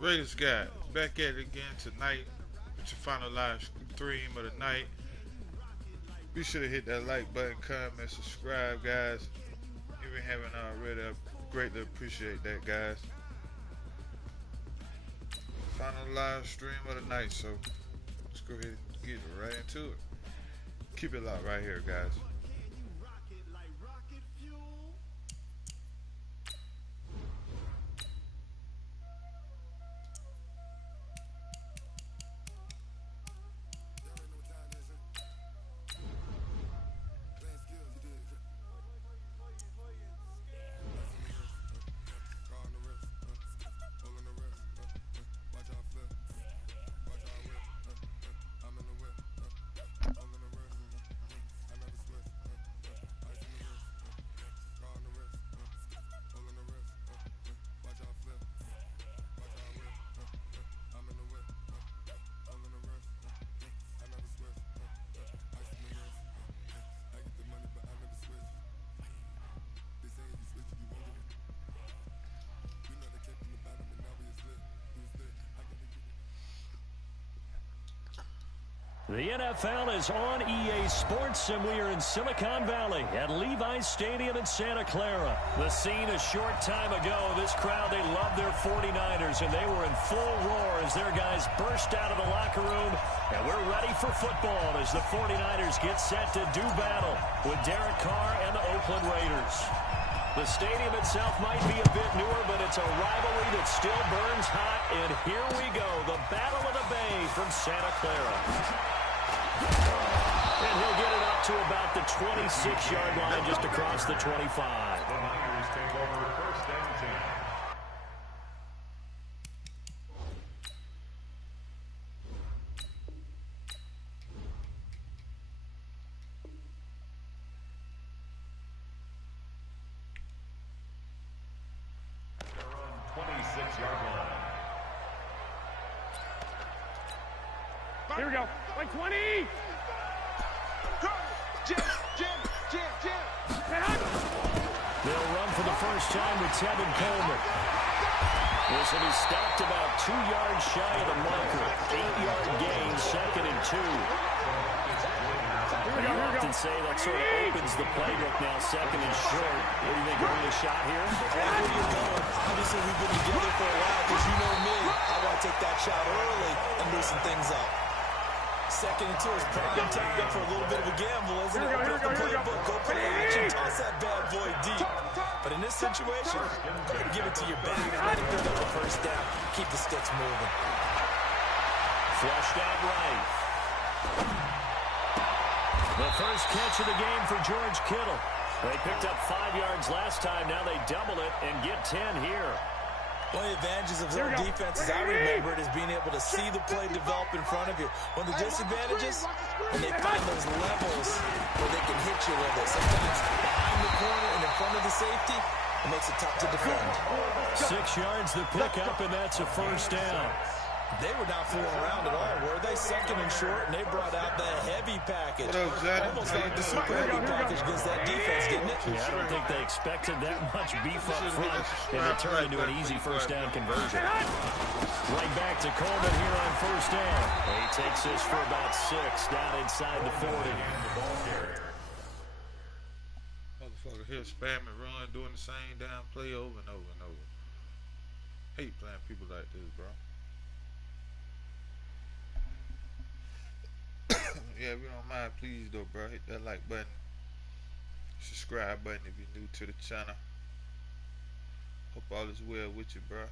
Raiders guys, back at it again tonight with your final live stream of the night. Be sure to hit that like button, comment, subscribe, guys. If you haven't already, I greatly appreciate that, guys. Final live stream of the night, so let's go ahead and get right into it. Keep it locked right here, guys. The NFL is on EA Sports, and we are in Silicon Valley at Levi's Stadium in Santa Clara. The scene a short time ago, this crowd, they love their 49ers, and they were in full roar as their guys burst out of the locker room, and we're ready for football as the 49ers get set to do battle with Derek Carr and the Oakland Raiders. The stadium itself might be a bit newer, but it's a rivalry that still burns hot, and here we go, the Battle of the Bay from Santa Clara. And he'll get it up to about the 26-yard line, just across the 25. The Niners take over first and 10. They're on 26-yard line. Here we go. Like 20. They'll run for the first time with Tevin Coleman. This will be stopped about 2 yards shy of the marker. 8-yard gain, 2nd and 2. You often say that sort of opens the playbook now, 2nd and short. What do you think, early shot here? Where you going? Obviously, we've been together for a while, because you know me. I want to take that shot early and loosen things up. 2nd and 2 is prime time for a little bit of a gamble, isn't it? Open up the playbook, go play action, toss that bad boy deep. But in this situation, go ahead and give it to your back. Let him pick up the first down. Keep the sticks moving. Flushed out right. The first catch of the game for George Kittle. They picked up 5 yards last time. Now they double it and get 10 here. One of the advantages of zone defense, as I remember it, is being able to see the play develop in front of you. One of the disadvantages, when they find those levels where they can hit you with it. Sometimes behind the corner and in front of the safety, it makes it tough to defend. 6 yards the pick up, and that's a first down. They were not fooling around at all, were they? 2nd and short, and they brought out the heavy package. What up, Johnny? Almost like the super heavy package against that defense, didn't it? Yeah, I don't think they expected that much beef up front, and it turned into an easy first down conversion. Right back to Coleman here on first down. He takes this for about 6 down inside the 40. Motherfucker here spamming, run, doing the same damn play over and over and over. Hate playing people like this, bro. Yeah, if you don't mind, please though, bro, hit that like button, subscribe button if you're new to the channel. Hope all is well with you, bro.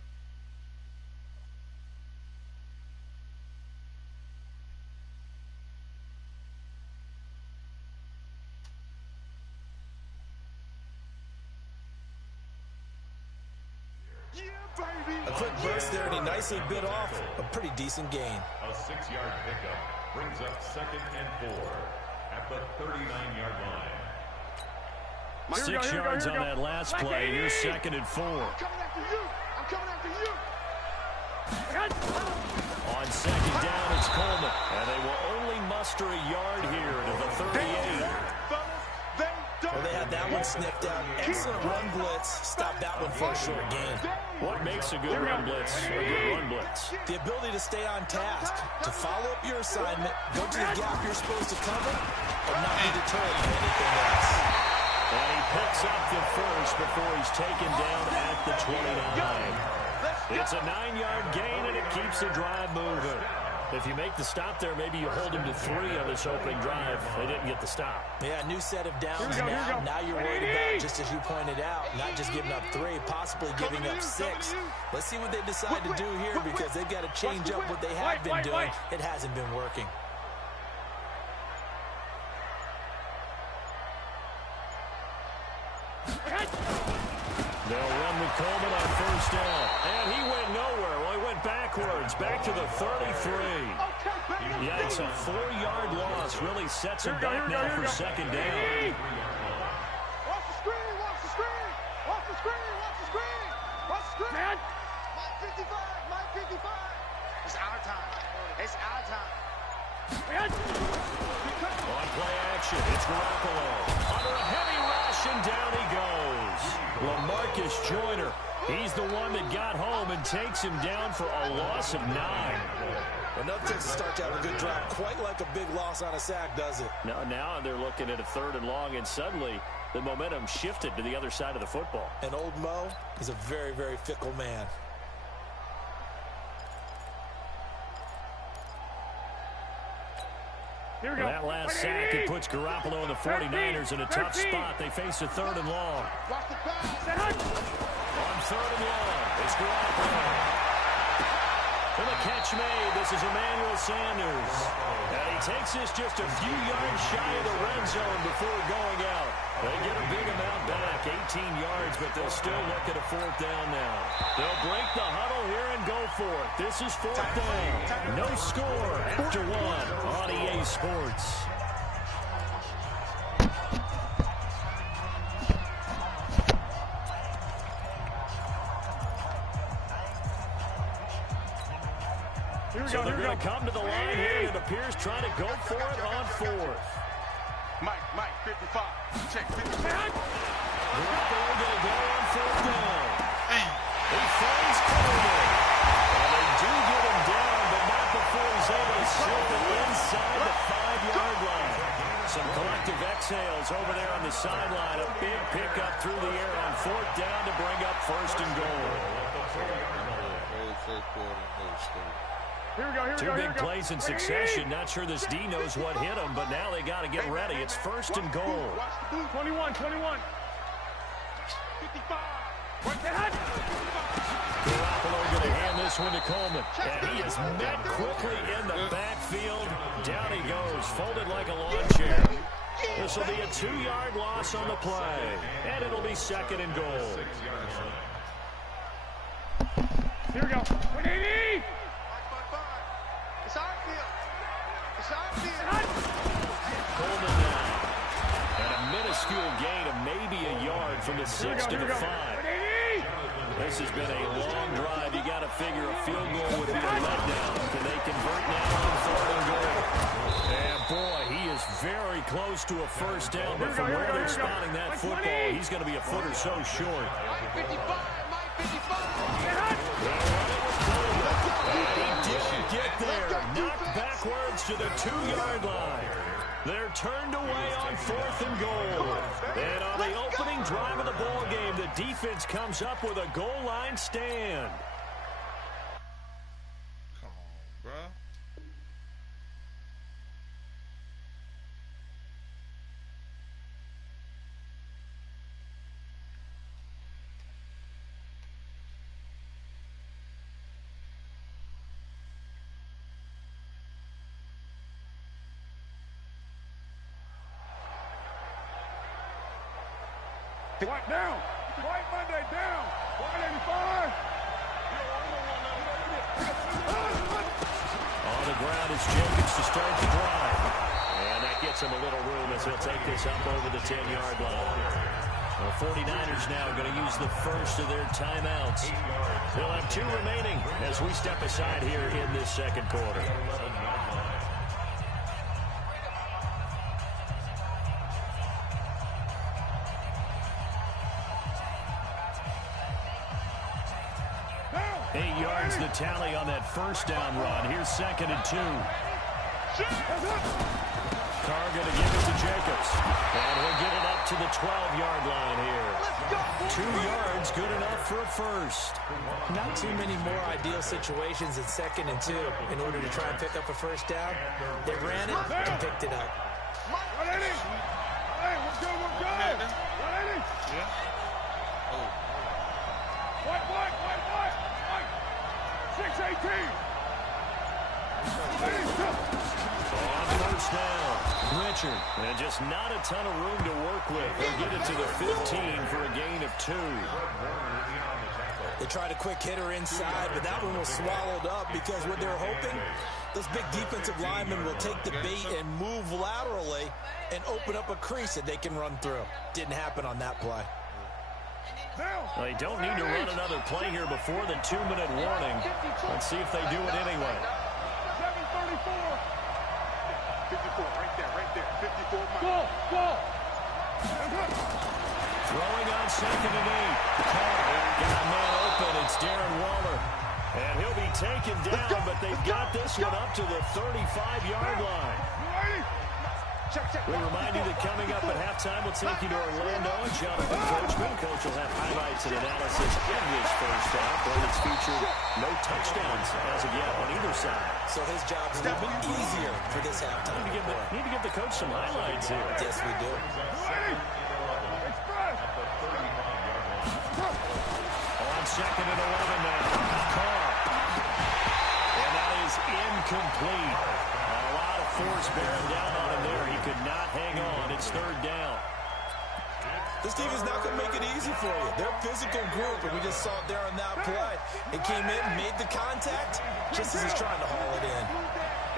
A quick burst there, and he nicely bit off a pretty decent gain. A 6-yard pickup brings up 2nd and 4 at the 39-yard line. 6 yards on that last play. You're 2nd and 4. I'm coming after you. On 2nd down, it's Coleman. And they will only muster a yard here to the 38. Well, they had that one sniffed out. Excellent run blitz. Stop that one for a short gain. What makes a good run blitz a good run blitz? The ability to stay on task, to follow up your assignment, go to the gap you're supposed to cover, but not be deterred by anything else. And he picks up the first before he's taken down at the 29. It's a 9-yard gain, and it keeps the drive moving. If you make the stop there, maybe you hold them to 3 on this opening drive. They didn't get the stop. Yeah, new set of downs now. Now you're worried about, just as you pointed out, not just giving up 3, possibly giving up 6. Let's see what they decide to do here because they've got to change up what they have been doing. It hasn't been working. They'll run with Coleman on first down. And he went nowhere. Well, he went backwards, back to the 33. Yeah, it's a 4-yard loss. Really sets him back now for second down. Watch the screen, watch the screen. Watch the screen, watch the screen. Watch the screen. Man. Mike 55, Mike 55. It's our time. It's our time. On play action, it's Garoppolo. Under a heavy rush, and down he goes. LaMarcus Joyner, he's the one that got home and takes him down for a loss of 9. Enough to start to have a good drive. Quite like a big loss on a sack, does it? No, now they're looking at a 3rd and long, and suddenly the momentum shifted to the other side of the football. And old Mo is a very, very fickle man. That last sack, it puts Garoppolo and the 49ers in a tough spot. They face a 3rd and long. On 3rd and long, it's Garoppolo. For the catch made, this is Emmanuel Sanders. And he takes this just a few yards shy of the red zone before going out. They get a big amount back, 18 yards, but they'll still look at a 4th down now. They'll break the huddle here and go for it. This is 4th down. No score after 1 on EA Sports. So they're going to come to the line here, and it appears trying to go for it on 4th. Mike 55. Check 55. Garoppolo going to go on 4th down. He finds Coleman. Well, they do get him down, but not before he's able to slip it inside the 5-yard line. Some collective exhales over there on the sideline. A big pickup through the air on 4th down to bring up 1st and goal. Here we go, Two big plays in succession. Not sure this D knows what hit him, but now they got to get ready. It's 1st and goal. 21. 55. Garoppolo going to hand this one to Coleman. And he is met quickly in the backfield. Down he goes, folded like a lawn chair. This will be a 2-yard loss on the play. And it'll be 2nd and goal. Here we go. 180. It's our field. It's our field. Coleman now. And a minuscule gain of maybe a yard from the 6 to the 5. This has been a long drive. You got to figure a field goal would be a letdown. Can they convert now on 3rd and goal? And boy, he is very close to a 1st down. But from where they're spotting that football, he's going to be a foot or so short. Mike 55. Mike 55. He didn't get there. Knocked backwards to the 2-yard line. They're turned away on 4th and goal. And on the opening drive of the ball game, the defense comes up with a goal line stand. Come on, bro. White down. White Monday down. 185. On the ground is Jacobs to start the drive. And that gets him a little room as he'll take this up over the 10-yard line. The 49ers now going to use the first of their timeouts. They'll have 2 remaining as we step aside here in this 2nd quarter. 8 yards the tally on that first down run. Here's 2nd and 2. Carr going to give it to Jacobs. And he'll get it up to the 12-yard line here. 2 yards, good enough for a first. Not too many more ideal situations in 2nd and 2 in order to try and pick up a first down. They ran it and picked it up. Hey, we're good. Yeah. Oh. White. 6-18. On first down, Richard. And just not a ton of room to work with. They'll get it to the 15 for a gain of 2. They tried a quick hitter inside, but that one was swallowed up because what they're hoping, those big defensive linemen will take the bait and move laterally and open up a crease that they can run through. Didn't happen on that play. Well, they don't need to run another play here before the 2-minute warning. Let's see if they do it anyway. 7:34. 54, right there. 54. Ball. Throwing on 2nd and 8. Got a man open. It's Darren Waller. And he'll be taken down, but they've got this one up to the 35-yard line. We remind you that coming up at halftime, we'll take you to Orlando and Jonathan Coachman. Coach will have highlights and analysis in his first half. One that's featured no touchdowns as of yet on either side. So his job's a little bit easier for this halftime. Need to give the coach some highlights here. Yes, we do. On 2nd and 11 now. Carr. And that is incomplete. A lot of force bearing down on him there. He could not hang on. It's 3rd down. This team is not going to make it easy for you. They're a physical group, and we just saw it there on that play. It came in, made the contact, just as he's trying to haul it in.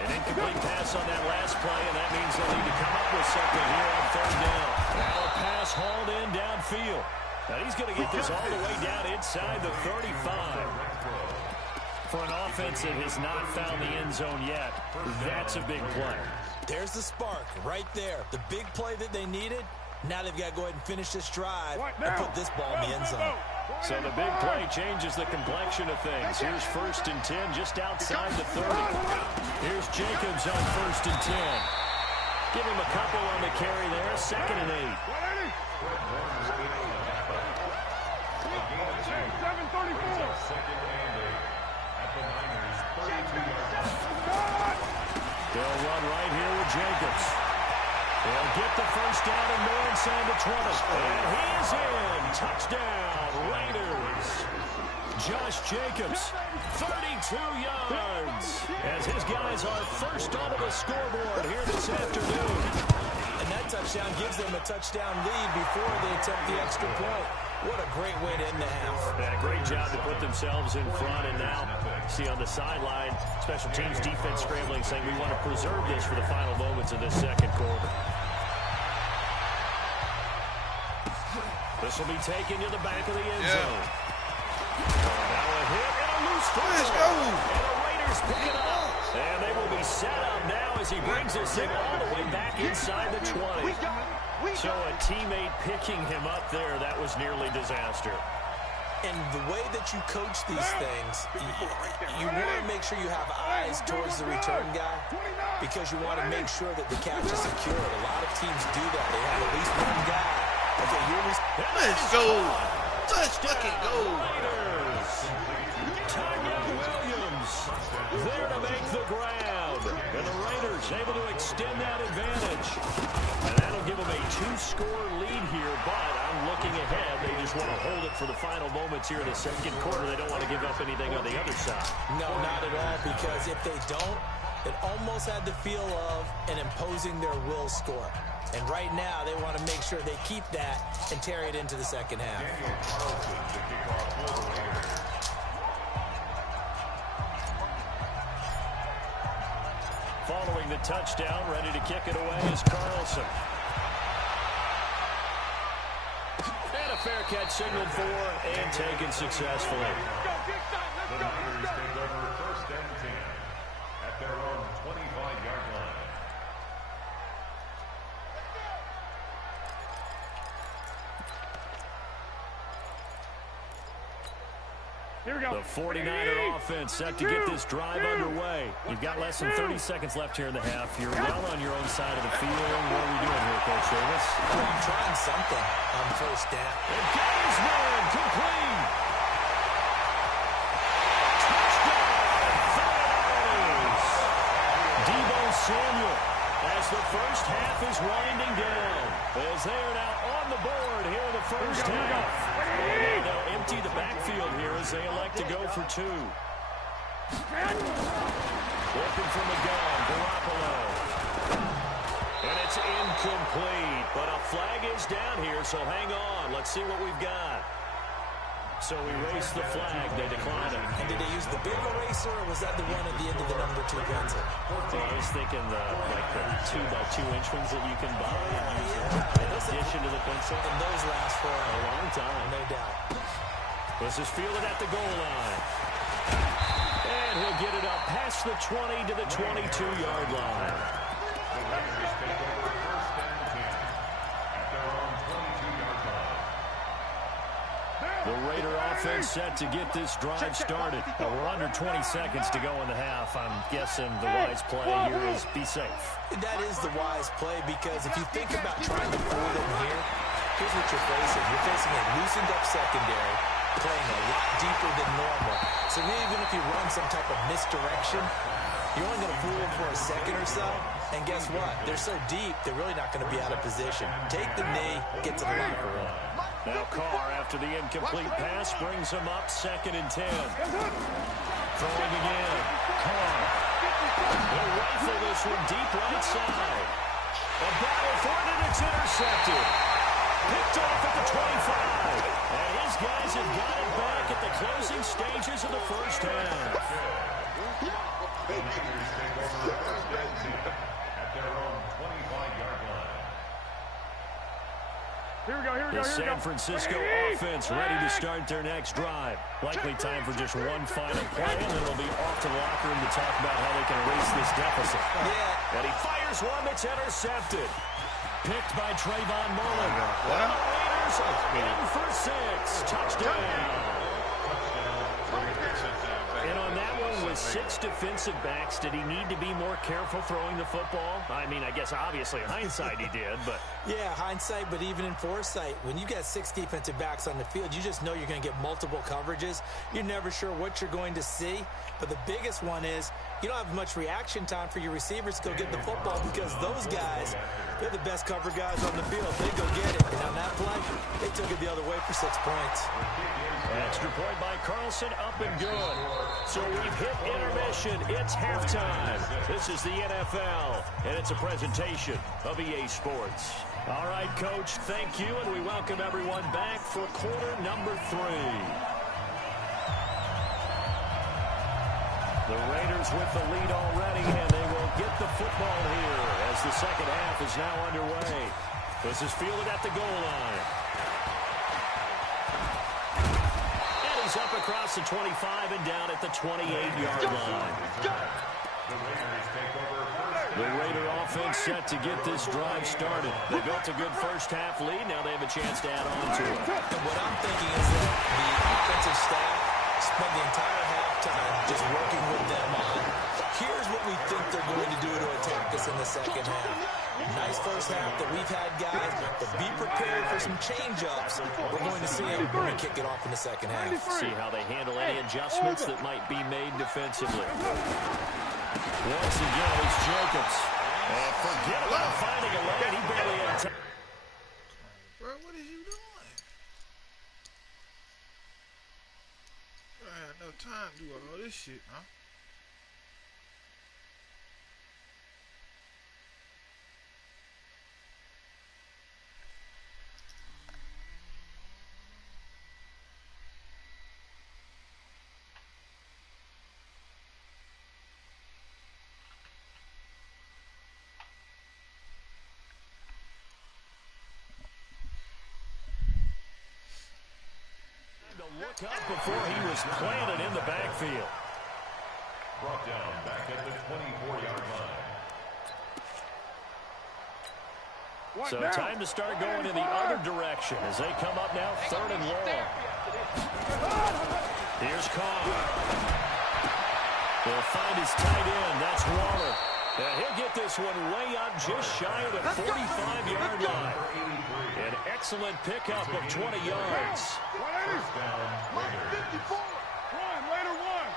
An incomplete pass on that last play, and that means they'll need to come up with something here on 3rd down. Now a pass hauled in downfield. Now he's going to get this all the way down inside the 35. For an offense that has not found the end zone yet, that's a big play. There's the spark right there. The big play that they needed. Now they've got to go ahead and finish this drive and put this ball in the end zone. So the big play changes the complexion of things. Here's 1st and 10 just outside the 30. Here's Jacobs on 1st and 10. Give him a couple on the carry there. 2nd and 8. 7:34. They'll run right here with Jacobs. They'll get the first down and more inside the 20. And he's in. Touchdown, Raiders. Josh Jacobs, 32 yards. As his guys are first onto the scoreboard here this afternoon. And that touchdown gives them a touchdown lead before they attempt the extra point. What a great way to end the half. Yeah, great job to put themselves in front. And now, see on the sideline, special teams defense scrambling, saying we want to preserve this for the final moments of this 2nd quarter. This will be taken to the back of the end zone. Now a hit and a loose ball. Let's go. And the Raiders pick it up. And they will be set up now as he brings this thing all the way back inside the 20. So a teammate picking him up there, that was nearly disaster. And the way that you coach these things, you want to make sure you have eyes towards the return guy because you want to make sure that the catch is secured. A lot of teams do that. They have at least one guy. Okay, let's go. Let's fucking go. Raiders. Tyrone Williams there to make the grab. And the Raiders able to extend that advantage. And that'll give them a 2-score lead here, but I'm looking ahead. They just want to hold it for the final moments here in the 2nd quarter. They don't want to give up anything on the other side. No, not at all, because if they don't, it almost had the feel of an imposing their will score. And right now, they want to make sure they keep that and carry it into the 2nd half. Following the touchdown, ready to kick it away is Carlson. And a fair catch signaled for and taken successfully. The Niners take over 1st and 10 at their own 25-yard line. The 49er offense set to get this drive underway. You've got less than 30 seconds left here in the half. You're well on your own side of the field. What are we doing here, Coach Davis? Well, you're trying something on first down. And got his man complete. Touchdown, 49ers. Deebo Samuel, as the first half is winding down, as they are now on the board here in the first half. And they'll empty the backfield here as they elect to go for two. Working from the gun, Garoppolo. And it's incomplete, but a flag is down here, so hang on. Let's see what we've got. So we race the flag. They decline it. And did they use the big eraser, or was that the one at the end of the number 2 pencil? Well, I was thinking the 2x2-inch ones that you can buy and use in addition to the pencil. And those last for A long time. no doubt. This is fielded at the goal line. And he'll get it up past the 20 to the 22-yard line. The Raiders take over first and 10 at their own 22-yard line. The Raider offense set to get this drive started. We're under 20 seconds to go in the half. I'm guessing the wise play here is be safe. That is the wise play, because if you think about trying to fool them here, here's what you're facing. You're facing a loosened up secondary, playing a lot deeper than normal. So even if you run some type of misdirection, you're only going to fool them for a second or so. And guess what? They're so deep, they're really not going to be out of position. Take the knee, get to the locker room. Now Carr, after the incomplete pass, brings him up 2nd and 10. Throwing again. Carr. They'll rifle this one deep right side. A battle for it, and it's intercepted. Picked off at the 25. And his guys have got it back at the closing stages of the first half. The Raiders take over first and 10 at their own 25-yard line. The San Francisco offense ready to start their next drive. Likely time for just one final play, and then they'll be off to the locker room to talk about how they can erase this deficit. Yeah. And he fires one that's intercepted. Picked by Trayvon Mullen. And the Raiders are in for 6. Touchdown. And on that one, with 6 defensive backs, did he need to be more careful throwing the football? I mean, I guess obviously in hindsight he did, but... Yeah, hindsight, but even in foresight, when you got 6 defensive backs on the field, you just know you're going to get multiple coverages. You're never sure what you're going to see. But the biggest one is you don't have much reaction time for your receivers to go get the football, because those guys, they're the best cover guys on the field. They go get it. And on that play, they took it the other way for 6 points. Extra point by Carlson, up and good. So we've hit intermission. It's halftime. This is the NFL, and it's a presentation of EA Sports. All right, Coach, thank you, and we welcome everyone back for quarter number 3. The Raiders with the lead already, and they will get the football here as the second half is now underway. This is fielded at the goal line. And he's up across the 25 and down at the 28-yard line. The Raiders take over first. The Raider offense set to get this drive started. They built a good first half lead. Now they have a chance to add on to it. And what I'm thinking is that the offensive staff spent the entire halftime just working with them on, here's what we think they're going to do to attack us in the second half. Nice first half that we've had, guys, but be prepared for some change-ups. We're going to see them when we kick it off in the second half. See how they handle any adjustments that might be made defensively. Once again, it's Jacobs. And forget about finding a lane. He barely had time. Bro, what is you doing? I had no time to do all this shit, huh? Look up before he was planted in the backfield. Brought down back at the 24-yard line. So time to start going in the other direction as they come up now 3rd and long. Here Here's Carr. He'll find his tight end. That's Waller. He'll get this one way up just shy of the 45-yard line. An excellent pickup of 20 yards. First down, Raiders. Raider one.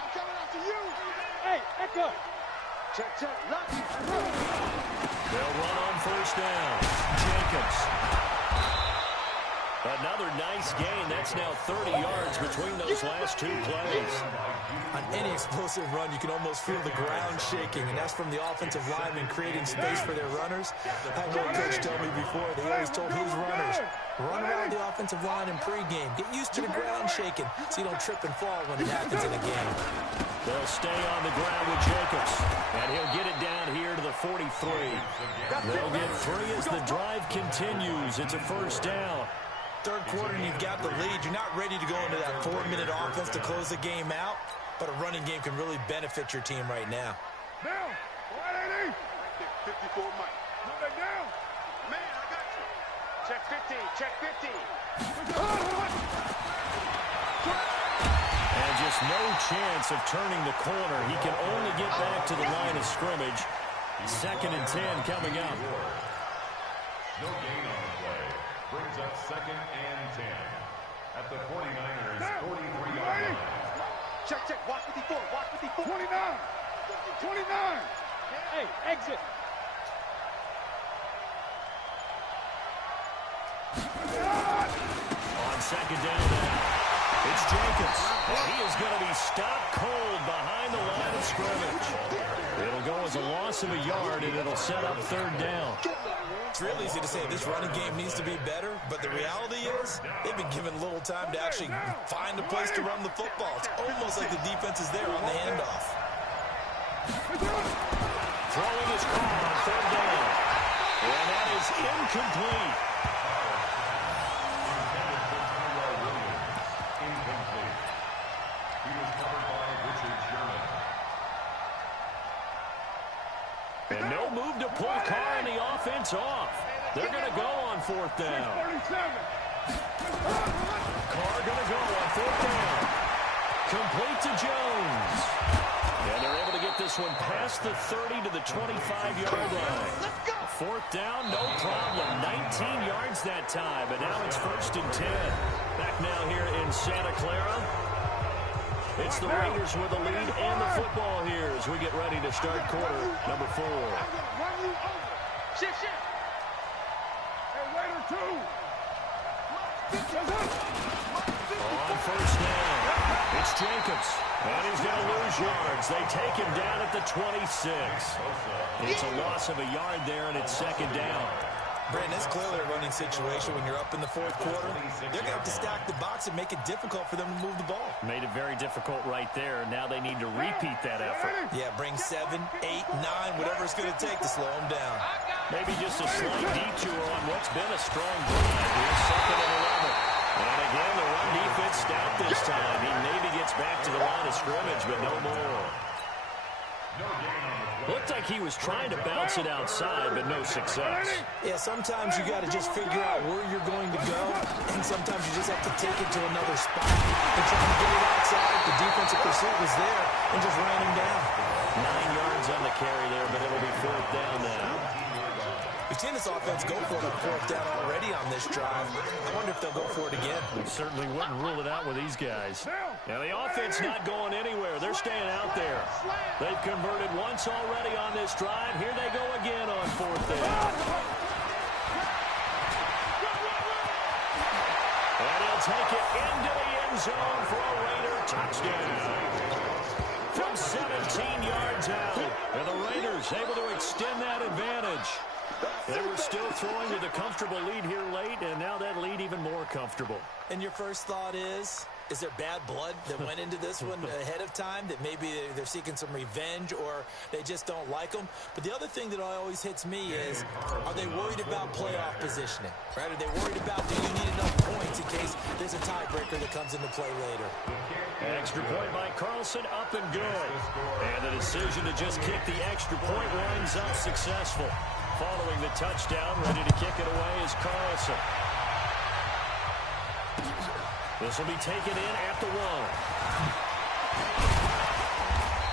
I'm coming after you. Hey, Echo. Check. They'll run on first down. Jacobs. Another nice gain. That's now 30 yards between those last two plays. On any explosive run, you can almost feel the ground shaking, and that's from the offensive linemen creating space for their runners. I had one coach tell me before, they always told his runners, run around the offensive line in pregame. Get used to the ground shaking so you don't trip and fall when it happens in a game. They'll stay on the ground with Jacobs, and he'll get it down here to the 43. They'll get 3 as the drive continues. It's a first down. Third quarter and you've got the lead. You're not ready to go into that 4-minute offense to close the game out, but a running game can really benefit your team right now. Down. 54 Mike. Move that down. Man, I got you. Check 50. And just no chance of turning the corner. He can only get back to the line of scrimmage. 2nd and 10 coming up. No gain on the play. Brings up 2nd and 10 at the 49ers 43-yard line. Check. Watch 54. 29. Hey, exit. On 2nd down now, it's Jacobs. And he is going to be stopped cold behind the line of scrimmage. It'll go as a loss of a yard, and it'll set up 3rd down. It's real easy to say this running game needs to be better, but the reality is they've been given little time to actually find a place to run the football. It's almost like the defense is there on the handoff. Throwing his call on 3rd down. And that is incomplete. Incomplete. He was covered by Richard Sherman. And no move to pull Carr and the offense off. They're going to go on 4th down. Carr going to go on 4th down. Complete to Jones. And they're able to get this one past the 30 to the 25-yard line. 4th down, no problem. 19 yards that time, but now it's 1st and 10. Back now here in Santa Clara. It's the Raiders with the lead and the football here as we get ready to start quarter number 4. Shit. Hey, Raider 2. On first down, it's Jacobs, and he's going to lose yards. They take him down at the 26. It's a loss of a yard there, and it's 2nd down. Brandon, it's clearly a running situation when you're up in the 4th quarter. They're going to have to stack the box and make it difficult for them to move the ball. Made it very difficult right there. Now they need to repeat that effort. Yeah, bring 7, 8, 9, whatever it's going to take to slow them down. Maybe just a slight detour on what's been a strong drive here. 2nd and 11. And again, the run defense stout this time. He maybe gets back to the line of scrimmage, but no more. Looked like he was trying to bounce it outside, but no success. Yeah, sometimes you got to just figure out where you're going to go, and sometimes you just have to take it to another spot. They're trying to get it outside. The defensive pursuit was there and just ran him down. 9 yards on the carry there, but it'll be 4th down now. We've seen this offense go for it on 4th down already on this drive. I wonder if they'll go for it again. We certainly wouldn't rule it out with these guys. Now the offense not going anywhere. They're staying out there. They've converted once already on this drive. Here they go again on 4th down. And he'll take it into the end zone for a Raider touchdown. From 17 yards out. And the Raiders able to extend that advantage. They were still throwing with a comfortable lead here late, and now that lead even more comfortable. And your first thought is there bad blood that went into this one ahead of time, that maybe they're seeking some revenge or they just don't like them? But the other thing that always hits me is, are they worried about playoff positioning? Right? Are they worried about, do you need enough points in case there's a tiebreaker that comes into play later? An extra point by Carlson, up and good. And the decision to just kick the extra point winds up successful. Following the touchdown, ready to kick it away is Carlson. This will be taken in at the 1.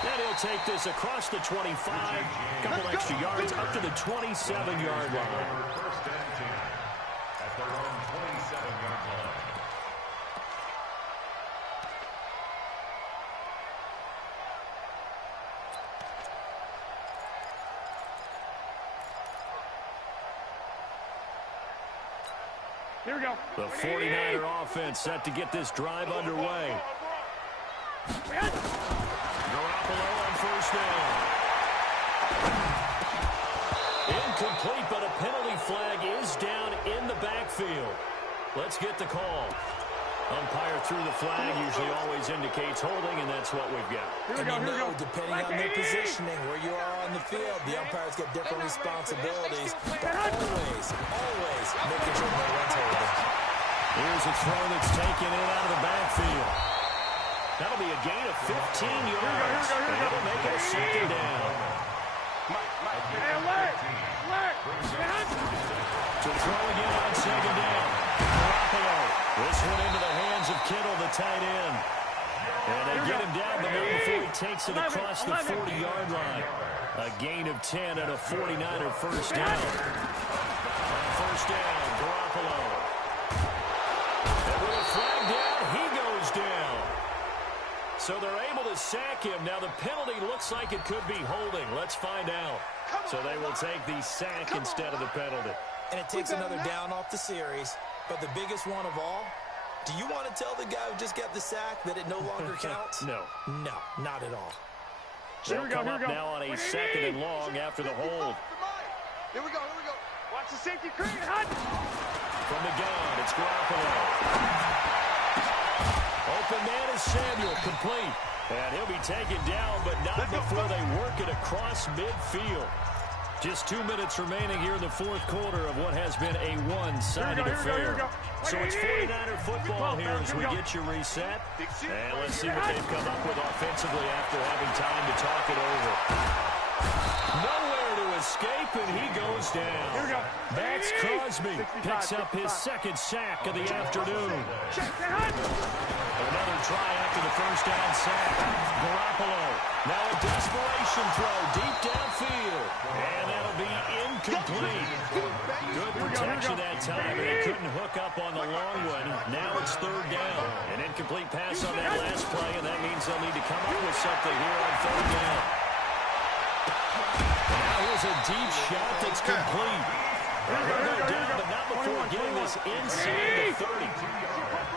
And he'll take this across the 25. Couple extra yards up to the 27-yard line. First and 10 at their own 27-yard line. Here we go. The 49er offense set to get this drive underway. Garoppolo on first down. Incomplete, but a penalty flag is down in the backfield. Let's get the call. Umpire threw the flag, usually always indicates holding, and that's what we've got. And you know, depending on their positioning, where you are on the field, the umpires get different responsibilities. But always making sure no one's holding. Here's a throw that's taken in out of the backfield. That'll be a gain of 15 yards. And it'll make it a second down. To throw again on second down. Garoppolo. This one into the hands of Kittle, the tight end. And they get him down the middle before he takes it across the 40-yard line. A gain of 10 and a 49er first down. On first down, Garoppolo. And with a flag down, he goes down. So they're able to sack him. Now the penalty looks like it could be holding. Let's find out. So they will take the sack instead of the penalty. And it takes another down off the series. But the biggest one of all, do you want to tell the guy who just got the sack that it no longer counts? No. No, not at all. They'll come up now on a second and long after the hold. Here we go. Watch the safety create. Hot. From the gun, it's Garoppolo. Open man is Samuel, complete. And he'll be taken down, but not before they work it across midfield. Just 2 minutes remaining here in the fourth quarter of what has been a one-sided affair. So it's 49er football here as we get you reset. And let's see what they've come up with offensively after having time to talk it over. Nowhere to escape, and he goes down. Max Crosby picks up his second sack of the afternoon. Another try after the first down sack. Garoppolo. Now a desperation throw deep downfield. And that'll be incomplete. Good protection that time, but he couldn't hook up on the long one. Now it's third down. An incomplete pass on that last play, and that means they'll need to come up with something here on third down. And now here's a deep shot that's complete. They'll go down, but not before getting this inside the 30.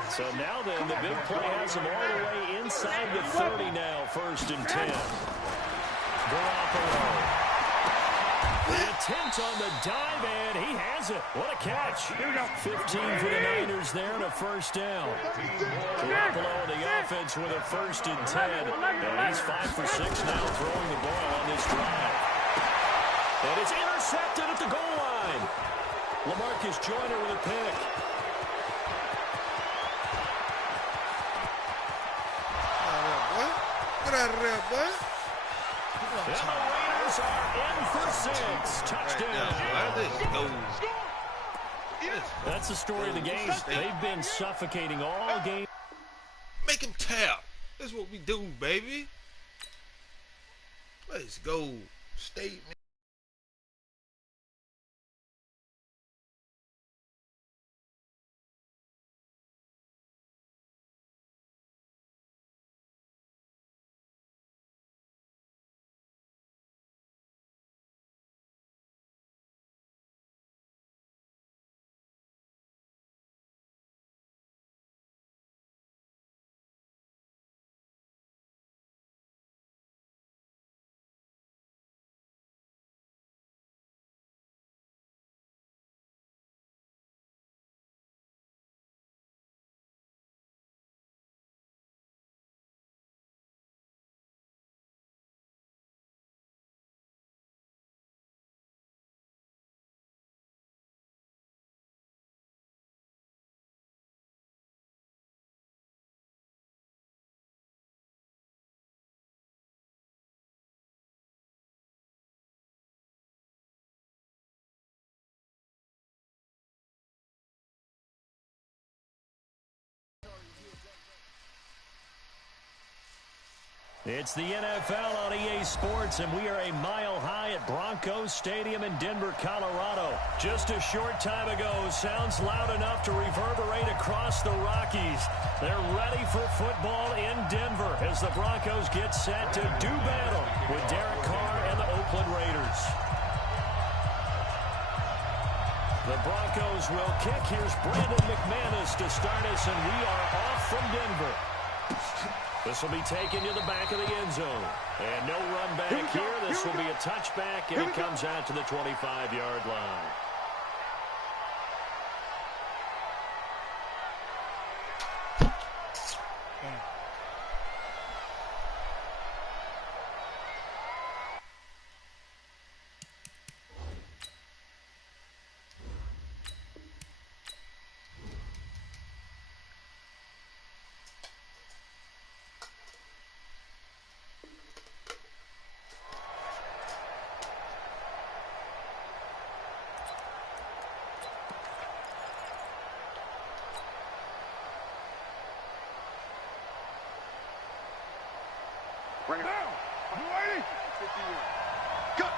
So now then, the big play has him all the way inside the 30 now, first and 10. Garoppolo. The attempt on the dive, and he has it. What a catch. 15 for the Niners there and a first down. Garoppolo and the offense with a first and 10. And he's 5 for 6 now throwing the ball on this drive. And it's intercepted at the goal line. LaMarcus Joyner with a pick. Get out of there, boy. And the Raiders are in for 6. Touchdown. That's the story of the game. They've been suffocating all game. Make him tap. That's what we do, baby. Let's go. Statement. It's the NFL on EA Sports, and we are a mile high at Broncos Stadium in Denver, Colorado. Just a short time ago, sounds loud enough to reverberate across the Rockies. They're ready for football in Denver as the Broncos get set to do battle with Derek Carr and the Oakland Raiders. The Broncos will kick. Here's Brandon McManus to start us, and we are off from Denver. This will be taken to the back of the end zone. And no run back here. This will be a touchback, and it comes out to the 25-yard line. Bring it down. You ready? 51. Cut.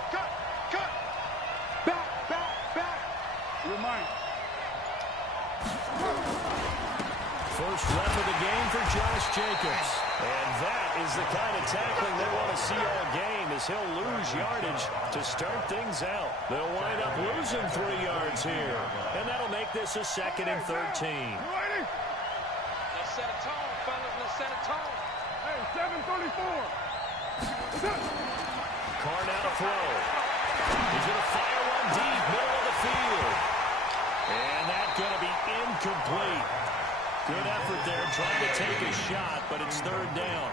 Back. You're mine. First rep of the game for Josh Jacobs. And that is the kind of tackling they want to see all game, as he'll lose yardage to start things out. They'll wind up losing 3 yards here. And that'll make this a 2nd and 13. You ready? Let's set a tone, fellas. Let's set a tone. Hey, 734. Carr now to throw. He's going to fire one deep, middle of the field. And that's going to be incomplete. Good effort there, trying to take a shot, but it's 3rd down.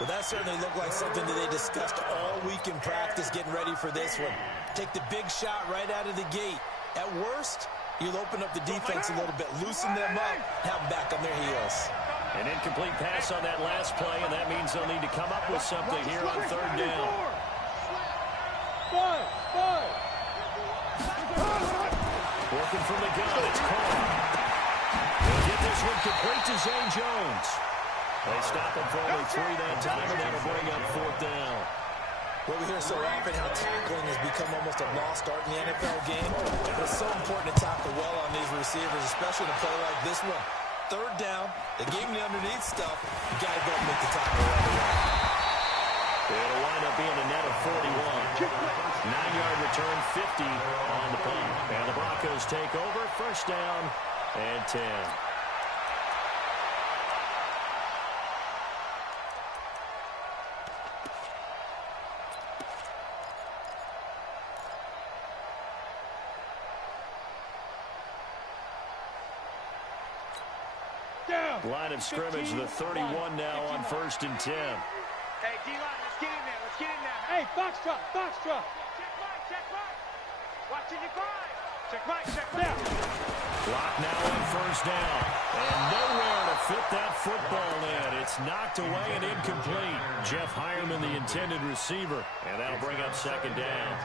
Well, that certainly looked like something that they discussed all week in practice, getting ready for this one. Take the big shot right out of the gate. At worst, you'll open up the defense a little bit, loosen them up, have them back on their heels. An incomplete pass on that last play, and that means they'll need to come up with something here on 3rd down. Working from the gun, it's Carr. They'll get this one complete to Zane Jones. They stop him for only 3 that time, and that'll bring up 4th down. Well, we hear so often how tackling has become almost a lost art in the NFL game. But it's so important to tackle well on these receivers, especially in a play like this one. 3rd down, they gave him the underneath stuff. You got to go and make the tackle right away. It'll wind up being a net of 41. 9-yard return, 50 on the punt. And the Broncos take over, 1st down and 10. Line of scrimmage, the 31 now on 1st and 10. Hey, D-line, let's get in there. Hey, box truck. Check right. Watching your grind. Check right. Clock now on 1st down. And nowhere to fit that football in. It's knocked away and incomplete. Jeff Hireman, the intended receiver. And that'll bring up 2nd down.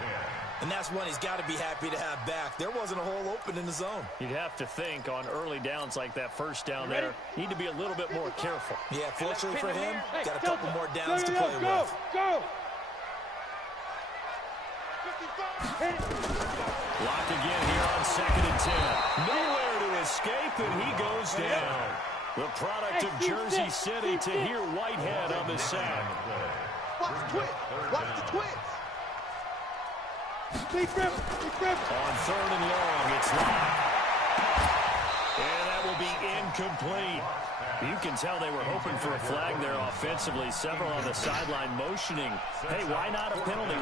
And that's one he's got to be happy to have back. There wasn't a hole open in the zone. You'd have to think on early downs like that 1st down there, need to be a little bit more careful. Yeah, fortunately for him, got a couple more downs to play with. Go! Locked again here on 2nd and 10. Nowhere to escape, and he goes down. The product of Jersey City to hear Whitehead on the sack. Watch the twins. Big grip. On 3rd and long, it's locked. And that will be incomplete. You can tell they were hoping for a flag there offensively. Several on the sideline motioning. Hey, why not a penalty?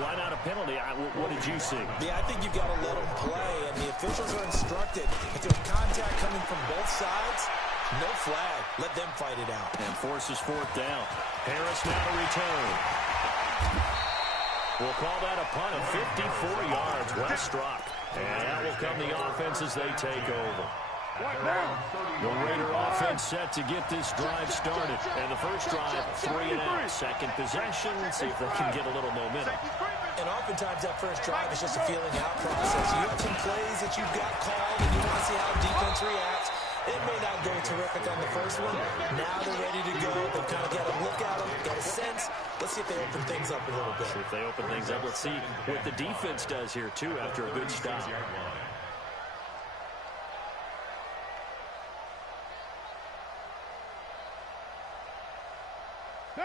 What did you see? Yeah, I think you've got to let them play, and the officials are instructed. If there's contact coming from both sides, no flag. Let them fight it out. And forces 4th down. Harris now to return. We'll call that a punt of 54 yards. Well struck. And that will come the offense as they take over. The Raider offense set to get this drive started. And the first drive, 3 and out. Second possession. Let's see if they can get a little momentum. And oftentimes that first drive is just a feeling out process. You have some plays that you've got called, and you want to see how defense reacts. It may not go terrific on the first one. Now they're ready to go. They They've kind of got to look at them, got a sense. Let's see if they open things up a little bit. See if they open things up. Let's see what the defense does here, too, after a good stop.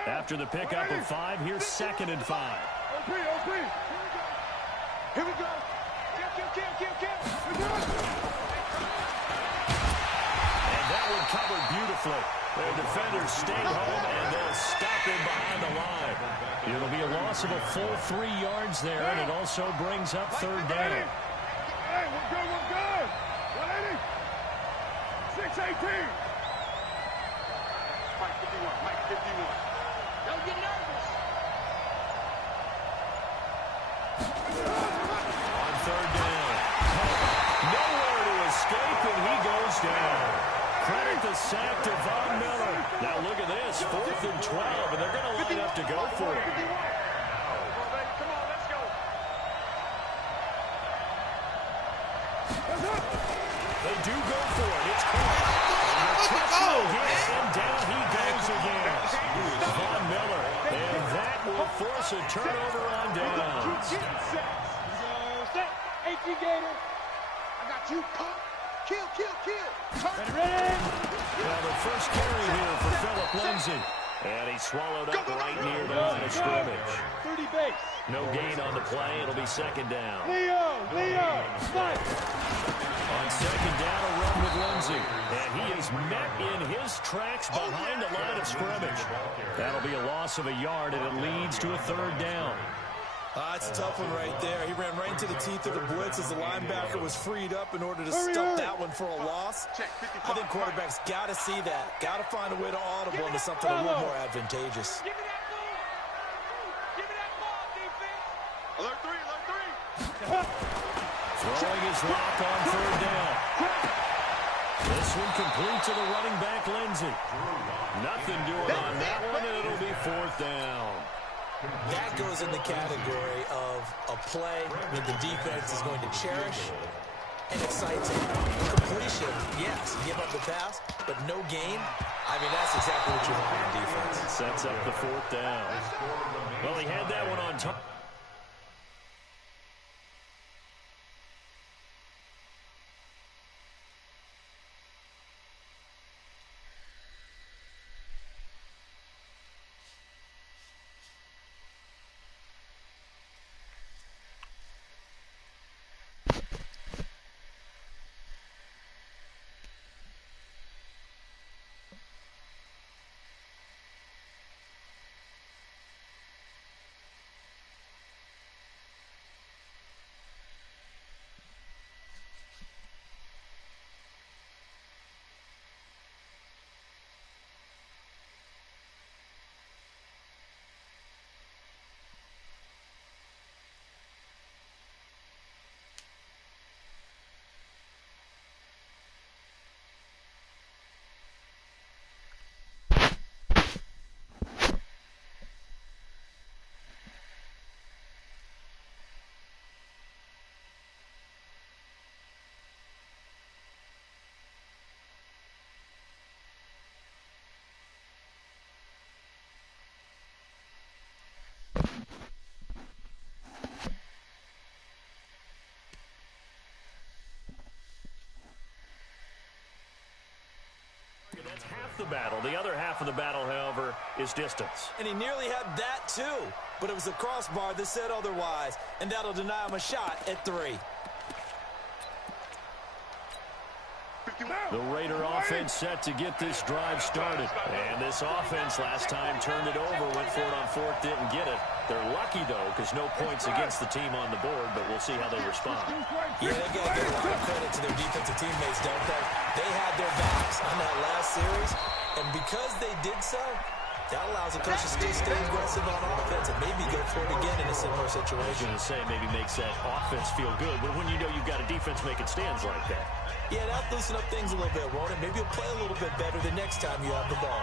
After the pickup of 5, here's 2nd and 5. OP. Here we go. Kill. And that one covered beautifully. Their defenders stay home, and they'll stop him behind the line. It'll be a loss of a full 3 yards there, and it also brings up 3rd down. Hey, we're good. 180. 618. Mike 51. Don't get nervous. On 3rd down. Nowhere to escape, and he goes down. Credit the sack to Von Miller. Now look at this, 4th and 12, and they're going to line up to go for it. Come on, let's go. They do go for it. It's caught. And down he goes again. Von Miller. And that will force a turnover on downs. Set. 18 Gator. I got you. Pop. Kill. Ready. Well, the first carry here for Phillip Lindsay. And he swallowed up right near the line of scrimmage. 30 base. No gain on the play. It'll be 2nd down. Leo. Fight. On 2nd down, a run with Lindsay. And he is met in his tracks behind the line of scrimmage. That'll be a loss of a yard, and it leads to a 3rd down. It's a tough one right there. He ran right into the teeth of the blitz as the linebacker was freed up in order to stuff that one for a loss. I think quarterbacks got to see that. Got to find a way to audible into something a little more advantageous. Give me that ball, defense. Alert 3. Throwing his lock on 3rd down. This one complete to the running back, Lindsay. Nothing doing on that one, and it'll be 4th down. That goes in the category of a play that the defense is going to cherish and excites him. Completion, yes, give up the pass, but no gain. I mean, that's exactly what you want in defense. Sets up the 4th down. Well, he had that one on top. That's half the battle. The other half of the battle, however, is distance. And he nearly had that too, but it was a crossbar that said otherwise, and that'll deny him a shot at 3. The Raider offense set to get this drive started. And this offense last time turned it over, went for it on 4th, didn't get it. They're lucky, though, because no points against the team on the board, but we'll see how they respond. Yeah, they got to give a lot of credit to their defensive teammates, don't they? They had their backs on that last series, and because they did so, that allows the coach to still stay aggressive on offense and maybe go for it again in a similar situation. I was going to say maybe makes that offense feel good, but when you know you've got a defense making stands like that. Yeah, that'll loosen up things a little bit, won't it? Maybe you'll play a little bit better the next time you have the ball.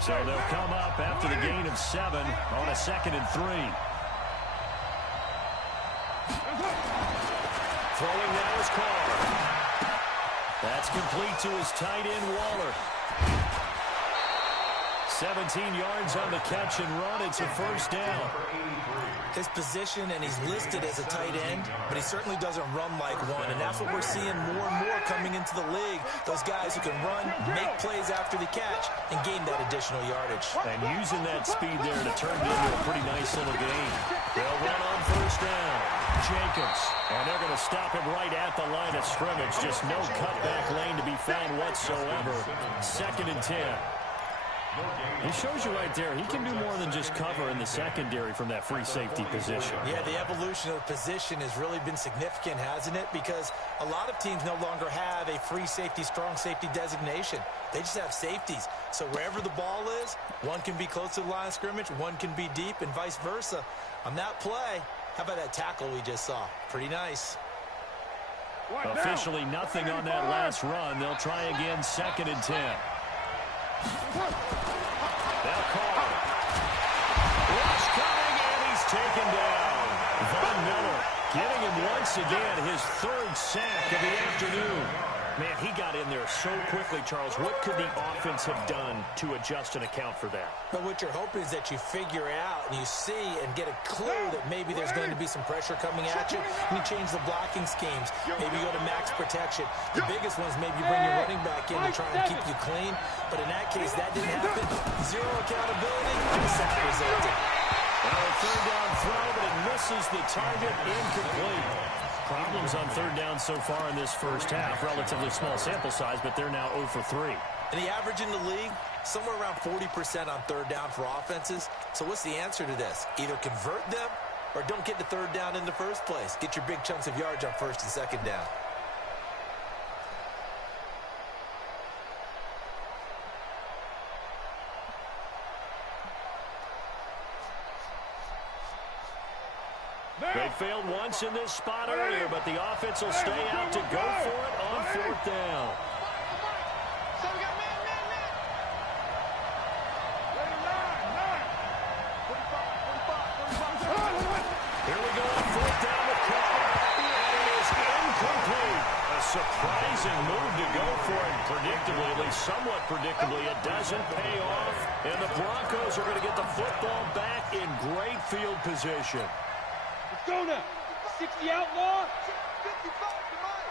So they'll come up after the gain of 7 on a 2nd and 3. Throwing now is Carr. That's complete to his tight end, Waller. 17 yards on the catch and run. It's a first down. His position, and he's listed as a tight end, but he certainly doesn't run like one, and that's what we're seeing more and more coming into the league. Those guys who can run, make plays after the catch, and gain that additional yardage. And using that speed there to turn it into a pretty nice little gain. They'll run on first down. Jacobs, and they're going to stop him right at the line of scrimmage. Just no cutback lane to be found whatsoever. 2nd and 10. He shows you right there, he can do more than just cover in the secondary from that free safety position. Yeah, the evolution of the position has really been significant, hasn't it? Because a lot of teams no longer have a free safety, strong safety designation. They just have safeties. So wherever the ball is, one can be close to the line of scrimmage, one can be deep, and vice versa. On that play, how about that tackle we just saw? Pretty nice. Officially nothing on that last run. They'll try again, 2nd and 10. They'll call it. Rush coming, and he's taken down. Von Miller getting him once again, his 3rd sack of the afternoon. Man, he got in there so quickly, Charles. What could the offense have done to adjust and account for that? But what you're hoping is that you figure out and you see and get a clue that maybe there's going to be some pressure coming at you, and you change the blocking schemes. Maybe you go to max protection. The biggest one is maybe you bring your running back in to try and keep you clean. But in that case, that didn't happen. Zero accountability, and the sack resulted. Well, a 3rd down throw, but it misses the target, incomplete. Problems on 3rd down so far in this first half. Relatively small sample size, but they're now 0 for 3. And the average in the league, somewhere around 40% on 3rd down for offenses. So what's the answer to this? Either convert them or don't get to 3rd down in the first place. Get your big chunks of yards on 1st and 2nd down. They failed once in this spot earlier, but the offense will stay out to go for it on 4th down. So we got man. 45. Here we go on 4th down with Carr. And it is incomplete. A surprising move to go for it. Predictably, at least somewhat predictably, it doesn't pay off. And the Broncos are going to get the football back in great field position. Go now. 60 outlaw. 55 to Mike.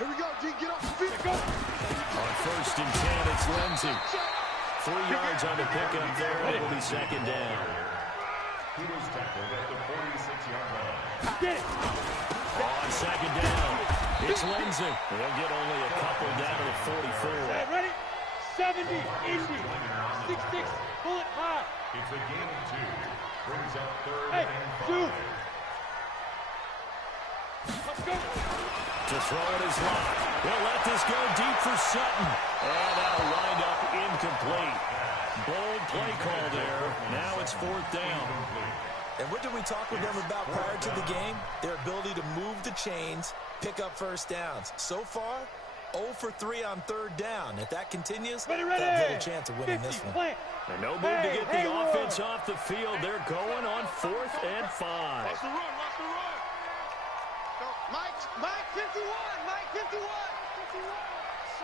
Here we go, G. Get off the field. Go. On 1st and 10, it's Lindsey. 3 yards on the pickup there, and it'll be 2nd down. He was tackled at the 46-yard line. Get it. On 2nd down, it's Lindsey. They'll get only a couple down to the 44. Hey, ready? 70, easy. 6-6, pull it high. It's a gain of 2. Brings up 3rd Hey, and 5. dude. Let's go. To throw it is locked. They'll let this go deep for Sutton. And that'll wind up incomplete. Bold play call there. Now it's 4th down. And what did we talk with them about prior to the game? Their ability to move the chains, pick up 1st downs. So far, 0 for 3 on 3rd down. If that continues, ready. they have little chance of winning 50, this one. plant. And no move to get the offense off the field. They're going on 4th and 5. Watch the run. Mike 51. Mike 51.